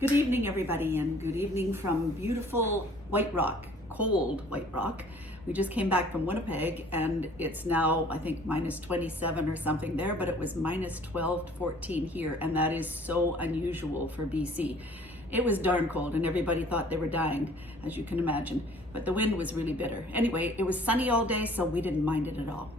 Good evening, everybody, and good evening from beautiful White Rock, cold White Rock. We just came back from Winnipeg, and it's now, I think, minus 27 or something there, but it was minus 12 to 14 here, and that is so unusual for BC. It was darn cold, and everybody thought they were dying, as you can imagine, but the wind was really bitter. Anyway, it was sunny all day, so we didn't mind it at all.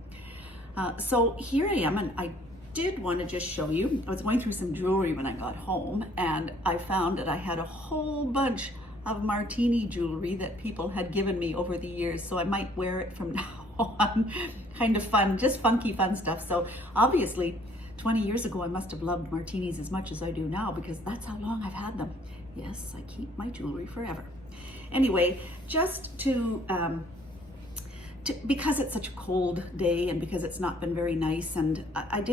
So here I am, and I did want to just show you. I was going through some jewelry when I got home, and I found that I had a whole bunch of Martini jewelry that people had given me over the years, so I might wear it from now on. Kind of fun, just funky fun stuff. So obviously 20 years ago I must have loved Martinis as much as I do now, because that's how long I've had them. Yes, I keep my jewelry forever. Anyway, just because it's such a cold day and because it's not been very nice, and I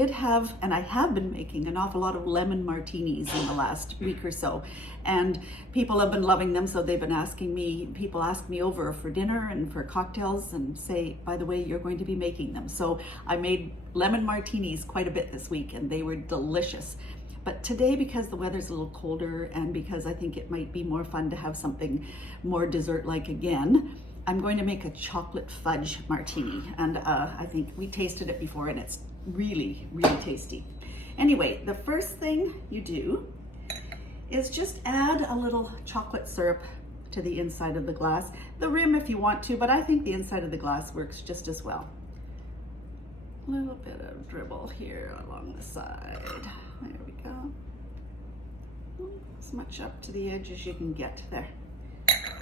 have been making an awful lot of lemon martinis in the last week or so, and people have been loving them, so they've been asking me, people ask me over for dinner and for cocktails and say, by the way, you're going to be making them. So I made lemon martinis quite a bit this week, and they were delicious. But today, because the weather's a little colder and because I think it might be more fun to have something more dessert-like again, I'm going to make a chocolate fudge martini, and I think we tasted it before, and it's really, really tasty. Anyway, the first thing you do is just add a little chocolate syrup to the inside of the glass. The rim if you want to, but I think the inside of the glass works just as well. A little bit of dribble here along the side. There we go. As much up to the edge as you can get there.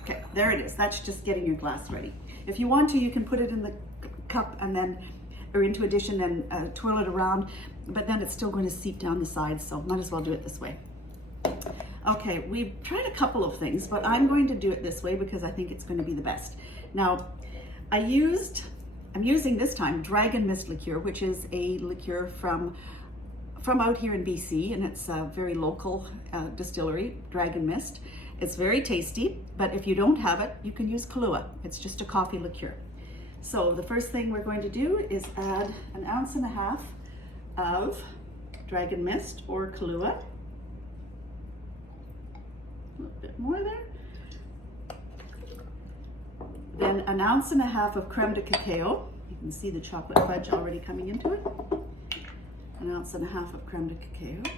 Okay, there it is. That's just getting your glass ready. If you want to, you can put it in the cup and then, or into a dish and then twirl it around, but then it's still going to seep down the sides, so might as well do it this way. Okay, we've tried a couple of things, but I'm going to do it this way because I think it's going to be the best. Now, I'm using this time Dragon Mist liqueur, which is a liqueur from out here in BC, and it's a very local distillery, Dragon Mist. It's very tasty, but if you don't have it, you can use kahlua. It's just a coffee liqueur. So the first thing we're going to do is add 1.5 ounces of Dragon Mist or kahlua. A little bit more there. Then 1.5 ounces of crème de cacao. You can see the chocolate fudge already coming into it. 1.5 ounces of crème de cacao.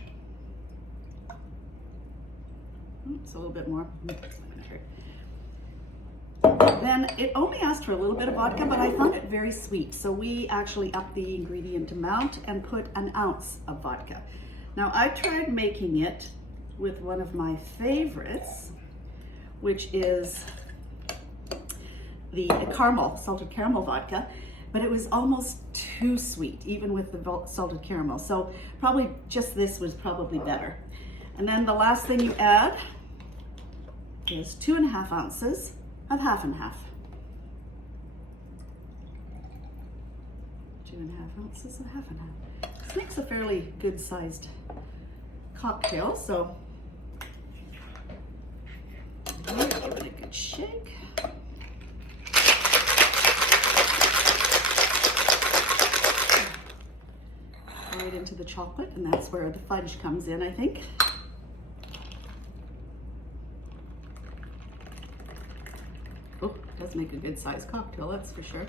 Oops, a little bit more. Then it only asked for a little bit of vodka, but I found it very sweet, so we actually upped the ingredient amount and put 1 ounce of vodka. Now, I tried making it with one of my favorites, which is the salted caramel vodka, but it was almost too sweet, even with the salted caramel. So probably just this was probably better. And then the last thing you add is 2.5 ounces of half and half. 2.5 ounces of half and half. This makes a fairly good sized cocktail, so give it a good shake. Right into the chocolate, and that's where the fudge comes in, I think. Oh, it does make a good sized cocktail, that's for sure.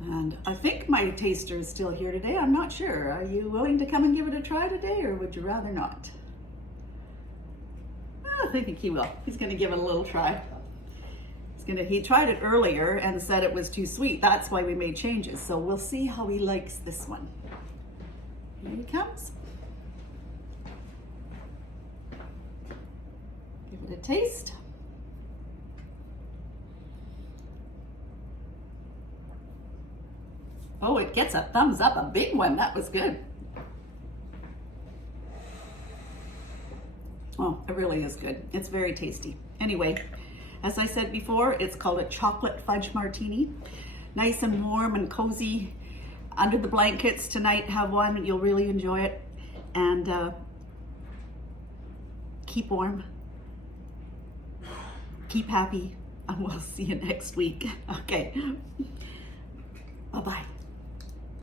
And I think my taster is still here today. I'm not sure. Are you willing to come and give it a try today, or would you rather not? I think he will. He's going to give it a little try. He tried it earlier and said it was too sweet. That's why we made changes. So we'll see how he likes this one. Here he comes. Give it a taste. Oh, it gets a thumbs up, a big one. That was good. Oh, it really is good. It's very tasty. Anyway, as I said before, it's called a chocolate fudge martini. Nice and warm and cozy under the blankets tonight. Have one, you'll really enjoy it. And keep warm, keep happy, and we'll see you next week. Okay, bye-bye.